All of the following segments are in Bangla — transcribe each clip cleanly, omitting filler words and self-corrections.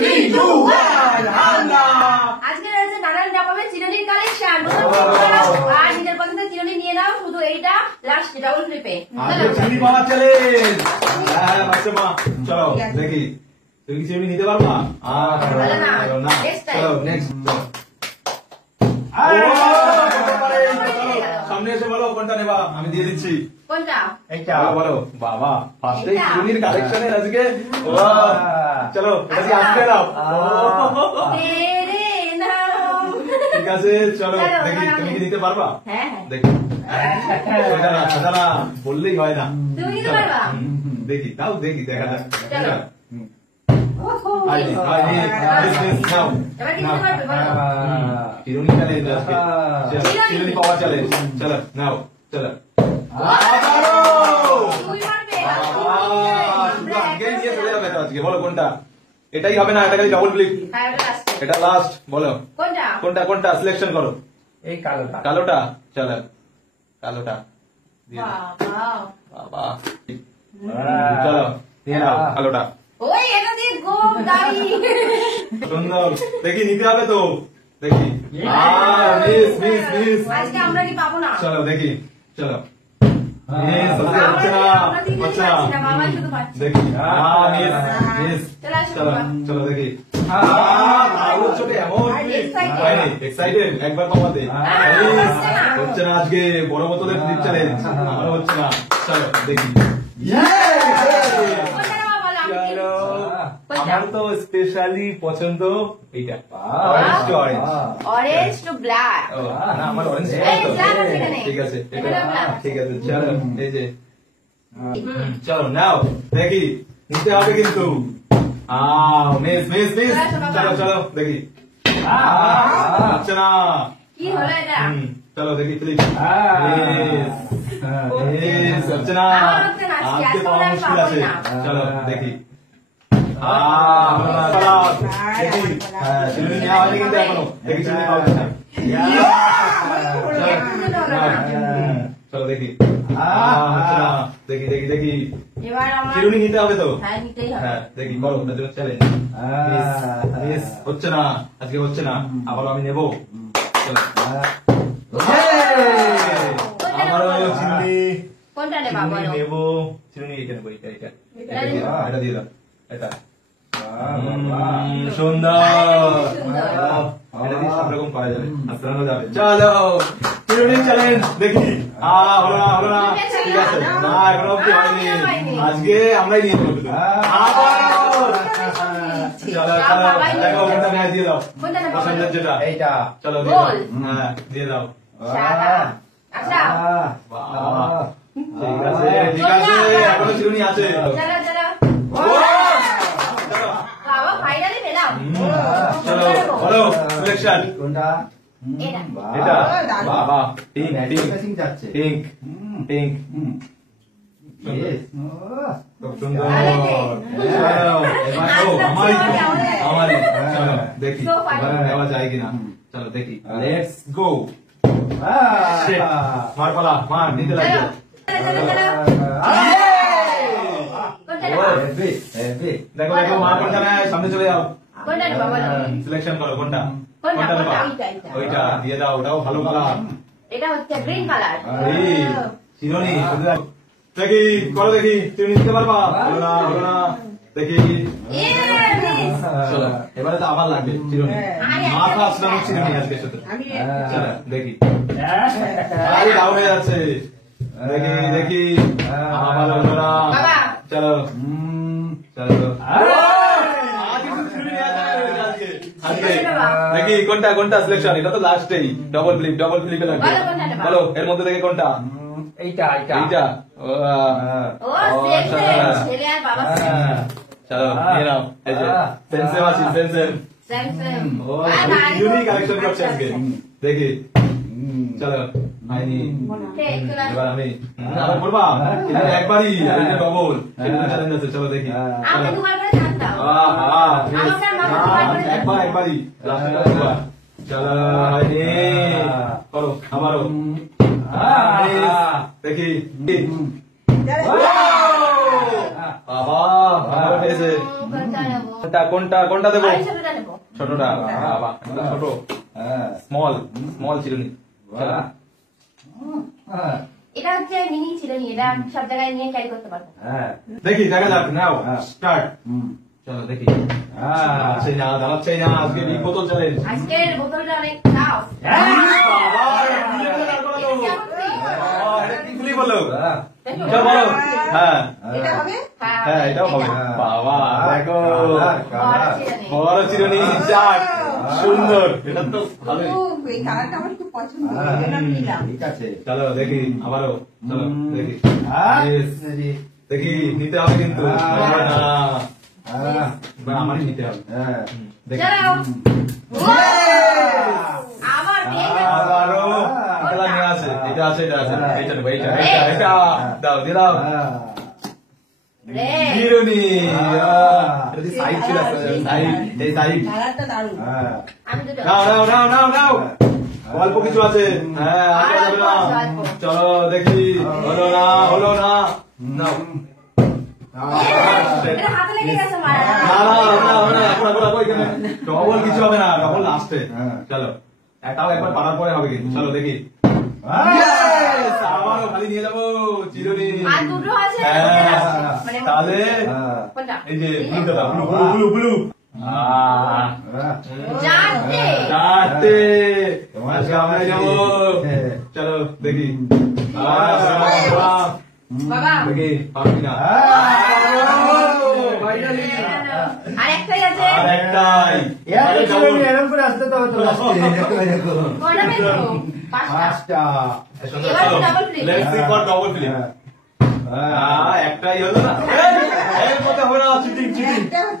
3, 2, 1, হাল্লা। আজকে রয়েছে নানান রকমের চিরুনির কালেকশন। আর নিজের পছন্দের চিরুনি নিয়ে নাও, শুধু এইটা লাস্ট ডাবল ফ্লিপে। আজকে চিরুনি পাওয়ার চ্যালেঞ্জ। হ্যাঁ বাচ্চা মা, চলো দেখি তুমি কি চিরুনি নিতে পারবা? না, চলো নেক্সট। সামনে এসে বলো কোনটা নেবা, আমি দিয়ে দিচ্ছি। কোনটা? এইটা বলো। বাবা ফার্স্টে চিরুনির কালেকশনের আজকে। চলো এটা কি আসবে নাও। ঠিক আছে চলো দেখি তুমি কি দিতে পারবা? হ্যাঁ দেখি সেটা না বললেই হয় না। তুমি দিতে পারবা? দেখি তাও দেখি দেখা যাক। চলো। চিরুনি চ্যালেঞ্জ আজকে, চিরুনি পাওয়া চ্যালেঞ্জ। চলো নাও চলো। আজকে বলো কোনটা? এটাই হবে না, এটা খালি ডাবল ক্লিক। এটা লাস্ট, বলো কোনটা কোনটা সিলেকশন করো। এই কালোটা। কালোটা, চলো কালোটা বাবা চলো নিয়ে নাও কালোটা। ওই এটা দিয়ে গোল দাড়ি। সুন্দর, দেখি নিতে হবে তো, দেখি মিস মিস মিস। আজকে আমরা কি পাবো না? চলো দেখি চলো মিস হচ্ছে না হচ্ছে না বাবা শুধু পাচ্ছে। দেখি মিস মিস। চলো চলো দেখি ছোট এমন এক্সাইটেড একবার কমাতে হচ্ছে না। আজকে বড় বোতলের ফ্লিপ চ্যালেঞ্জ আমারও হচ্ছে না। চলো দেখি আমার তো স্পেশালি পছন্দ এইটা orange to orange. Orange to black. না আমার অরেঞ্জ ঠিক আছে ঠিক আছে চলো এই যে চলো নাও দেখি নিতে হবে কিন্তু। Miss miss miss. চলো চলো দেখি হচ্ছে না। কি হলো এটা? চলো দেখি প্লিজ মিস হচ্ছে না। আজকে পাওয়া মুশকিল আছে। চলো দেখি চিরুনি নেওয়া হয়নি কিন্তু এখনো। দেখি চিরুনি পাওয়া যাচ্ছে। চলো দেখি দেখি দেখি দেখি চিরুনি নিতে হবে তো। হ্যাঁ দেখি করো তার জন্য চ্যালেঞ্জ। মিস হচ্ছে না, আজকে হচ্ছে না, আবার আমি নেবো। চলো আমারও চিরুনি নেবো। চিরুনি এটা নেবো, এটা এটা এটা দিয়ে দাও এটা। সুন্দর, এটা দিয়ে সব রকম করা যাবে, আপনারাও যাবে। চলো চিরুনি চ্যালেঞ্জ দেখি। হলো না হলো না। ঠিক আছে না এখনো অব্দি হয়নি। আজকে আমরাই নিয়ে নেবো। চলো চলো দেখো কোনটা নেয় দিয়ে দাও পছন্দের যেটা। এইটা। চলো দিয়ে দাও। হ্যাঁ দিয়ে দাও। ঠিক আছে ঠিক আছে এখনো চিরুনি আছে। চলো বলো সিলেকশন কোনটা? এটা। বাবা পিঙ্ক পিঙ্ক যাচ্ছে। পিঙ্ক পিঙ্ক খুব সুন্দর। আমারই আমারই। চলো দেখি দেওয়া যায় কিনা। চলো দেখি লেটস গো। মার পালা মার নিতে লাগবে। দেখো দেখো মার কোনটা নেয়, সামনে চলে যাও। সিলেকশন করো কোনটা কোনটা নেবা। ওইটা দিয়ে দাও, ওটাও ভালো কালার। এটা হচ্ছে গ্রিন কালার। চিরুনি দেখি করো দেখি চিরুনি নিতে পারবা? হলো না হলো না। দেখি চলো এবারে তো আবার লাগবে চিরুনি। মাথা আসলাম চিরুনি আজকে শুধু। চলো দেখি আরে ডাউন হয়ে যাচ্ছে। দেখি দেখি আবার হলো না। চলো চলো দেখি কোনটা কোনটা সিলেকশন। এটা তো লাস্টেই ডবল ফ্লিপে লাগবে। বলো এর মধ্যে থেকে কোনটা? এইটা এইটা এইটা। চলো নিয়ে নাও। এই যে সেন্সেম আছে সেন্সেম। ইউনিক কালেকশন করছে আজকে। দেখি চলো আইনি এবার আমি আবার করবা। এটা একবারই এটা ডবল, এটা চ্যালেঞ্জ আছে। চলো দেখি একবারই চলো আইনি করো আমারও। দেখি বাবা ভালো হয়েছে। কোনটা দেবো? আমি ছোটটা নেবো। ছোটটা, বাবা, এটা ছোট, স্মল চিরুনি। চলো। এটা হচ্ছে মিনি চিরুনি, এটা সব জায়গায় নিয়ে ক্যারি করতে পারবো। দেখি, দেখা যাক, নাও, স্টার্ট। চলো দেখি। দাঁড়াচ্ছেই না, আজকে বিগ বোতল চ্যালেঞ্জ। আজকের বোতলটা অনেক টাফ। কি বলো? চল বলো। হ্যাঁ, এটা হবে? হ্যাঁ, এটাও হবে। বাবা, দেখো, বড় চিরুনি। বড় চিরুনি, যাক, সুন্দর। এটা তো ভালোই। এই কালারটা আমার খুব পছন্দ, এই জন্য আমি নিলাম। ঠিক আছে। চলো দেখি, আবারও, চলো দেখি। Yes, দেখি, নিতে হবে কিন্তু। না, আমারই নিতে হবে। দেখি। চলো। আবার আবারও, এটা নিয়ে আসে, এটা আছে, এটা নেবো, এটা, দাও, দিয়ে দাও। রেড। চিরুনি, এটা দিয়ে সাইড ছিল, এই সাইড। কালারটা দারুণ। আমি দুটো। নাও, অল্প কিছু আছে। হ্যাঁ, আর যাবে না। চলো দেখি, হলো না, নাও। এটা হাতে লেগে গেছে মারা। ডবল কিছু হবে না, ডবল লাস্টে। চলো, এটাও একবার পারার পরে হবে কিন্তু। চলো দেখি। আবারও খালি নিয়ে যাবো চিরুনি। আর দুটো আছে। মানে তাহলে কোনটা? এই যে ব্লু। চারটে। আজকে আমরা যাবো। চলো দেখি। বাবা। দেখি, পারবি না। আর একটাই আছে। আরেকটাই। এরকম করে আসতে তো হতো লাস্টে। কয়টা পেয়েছো? পাঁচটা। এবার চলো, double flip। let's see for double flip। একটাই হলো না, এর মধ্যে হবে না, চিটিং।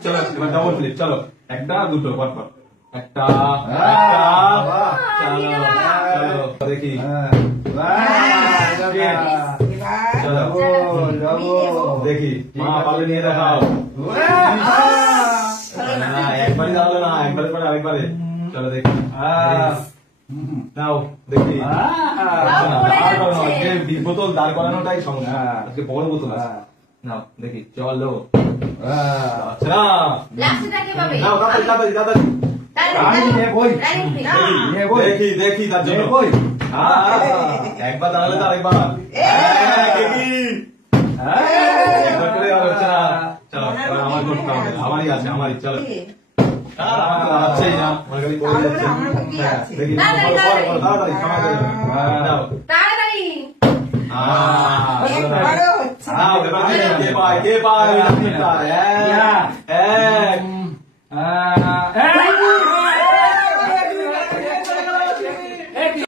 চলো এবার ডাবল ফ্লিপ। চলো, একটা দুটো পর একটা, চলো দেখি। চলো দেখি, মা পালে নিয়ে দেখাও। একবারই দাঁড়ালো না, একবারে পরে আরেকবারে। চলো দেখি, নাও দেখি। বিগ বোতল দাঁড় করানোটাই সমস্যা, আজকে বড় বোতল আছে। নাও দেখি, চলো। আচ্ছা, লাস্টটাকে পাবে। নাও তাড়াতাড়ি। দেখি তার জন্য। একবার দাঁড়ালে তো আরেকবার। একবার করে আর হচ্ছে না। চলো, এবার আমার করতে হবে। আমারই আছে, চলো। আমার তো দাঁড়াচ্ছেই না, আমার খালি পড়ে যাচ্ছে। দেখি, তাড়াতাড়ি সময় করে নাও। তাড়াতাড়ি। কে পায়? এক,